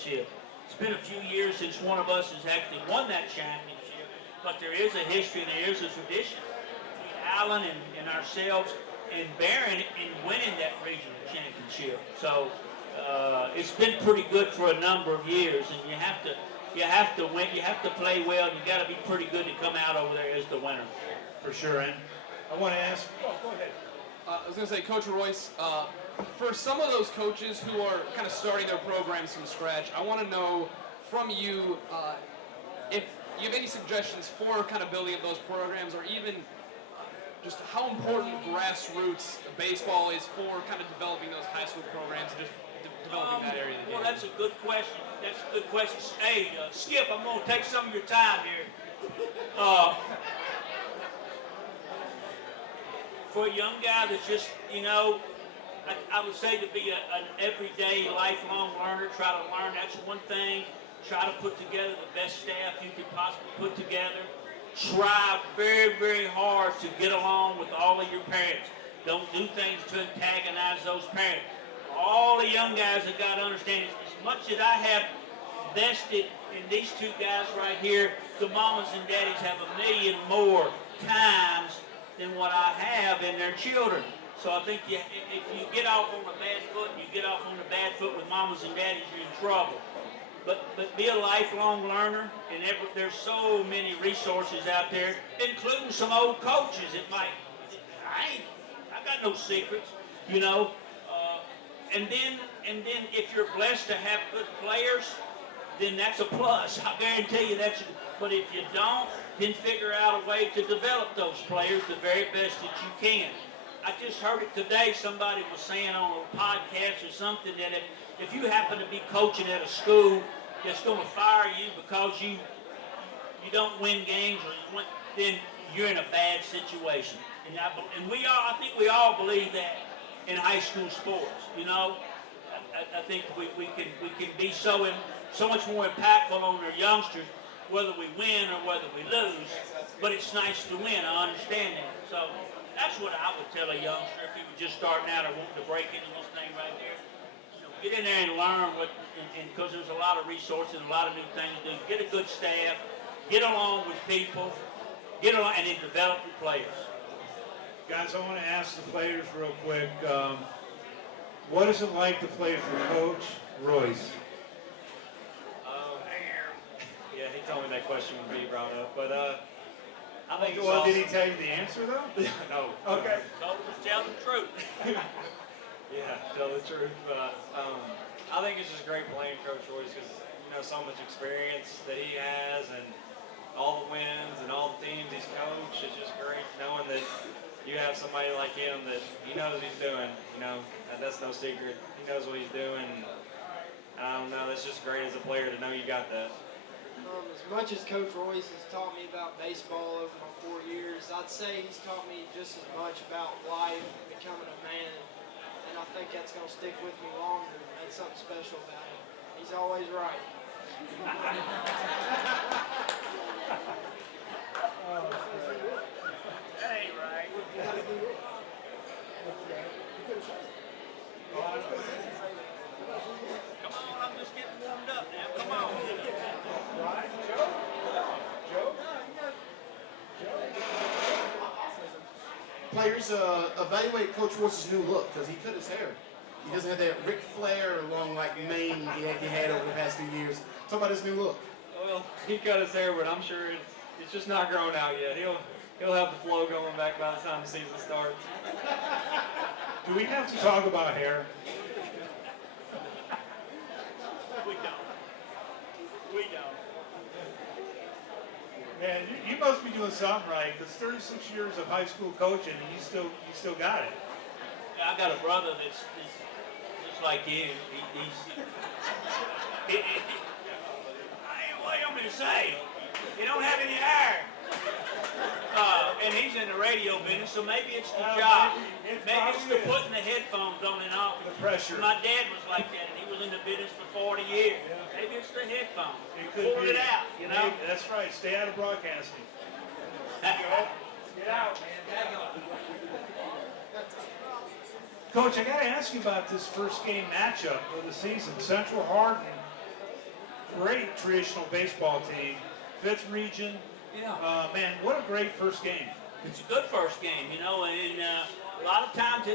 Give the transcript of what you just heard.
championship. It's been a few years since one of us has actually won that championship, but there is a history and there is a tradition between Allen and ourselves and Barron in winning that regional championship. So it's been pretty good for a number of years, and you have to win, you have to play well, and you got to be pretty good to come out over there as the winner. For sure. And I want to ask, go ahead. I was going to say, Coach Royce, for some of those coaches who are kind of starting their programs from scratch, I want to know from you if you have any suggestions for kind of building up those programs, or even just how important grassroots baseball is for kind of developing those high school programs and just developing that area of the game. Well, that's a good question. That's a good question. Hey, Skip, I'm going to take some of your time here. For a young guy that's just, I would say to be an everyday, lifelong learner, try to learn. That's one thing. Try to put together the best staff you could possibly put together. Try very, very hard to get along with all of your parents. Don't do things to antagonize those parents. All the young guys have got to understand is, as much as I have vested in these two guys right here, the mamas and daddies have a million more times than what I have in their children. So I think if you get off on a bad foot, and you get off on a bad foot with mamas and daddies, you're in trouble. But be a lifelong learner, and there's so many resources out there, including some old coaches that I got no secrets, and then if you're blessed to have good players, then that's a plus. I guarantee you but if you don't, then figure out a way to develop those players the very best that you can. I just heard it today, somebody was saying on a podcast or something that if you happen to be coaching at a school that's going to fire you because you don't win games, then you're in a bad situation. And I think we all believe that in high school sports. I think we can be so much more impactful on our youngsters, whether we win or whether we lose. But it's nice to win. I understand that. So that's what I would tell a youngster if he was just starting out or wanting to break into this thing right there. Get in there and learn because there's a lot of resources and a lot of new things to do. Get a good staff, get along with people, and then develop your players. Guys, I want to ask the players real quick, what is it like to play for Coach Royce? Yeah, he told me that question would be brought up, but I think it's Well, awesome. did he tell you the answer, though? No. Okay. Tell the truth. Yeah, tell the truth. But I think it's just great playing Coach Royce because so much experience that he has and all the wins and all the teams he's coached. It's just great knowing that you have somebody like him that he knows what he's doing. And that's no secret. He knows what he's doing. And I don't know. That's just great as a player to know you got that. As much as Coach Royce has taught me about baseball over my 4 years, I'd say he's taught me just as much about life and becoming a man. And I think that's going to stick with me longer. That's something special about him. He's always right. That ain't right. Come on, I'm just getting warmed up now. Come on. Players evaluate Coach Royce's new look because he cut his hair. He doesn't have that Ric Flair long mane he had over the past few years. Talk about his new look. Well, he cut his hair, but I'm sure it's just not grown out yet. He'll have the flow going back by the time the season starts. Do we have to talk about hair? We don't. Man, you must be doing something right because 36 years of high school coaching and you still got it. Yeah, I got a brother that's just like you. What do you want me to say? He don't have any hair. And he's in the radio business, so maybe it's the job. Maybe it's the putting the headphones on and off. The pressure. My dad was like that, and he was in the business for 40 years. Maybe it's the headphones. It could Pull be. it out, Maybe, that's right. Stay out of broadcasting. Get out, man. Coach, I got to ask you about this first game matchup of the season. Central Hardin great traditional baseball team, 5th region. Yeah. Man, what a great first game. It's a good first game, you know, and a lot of times it's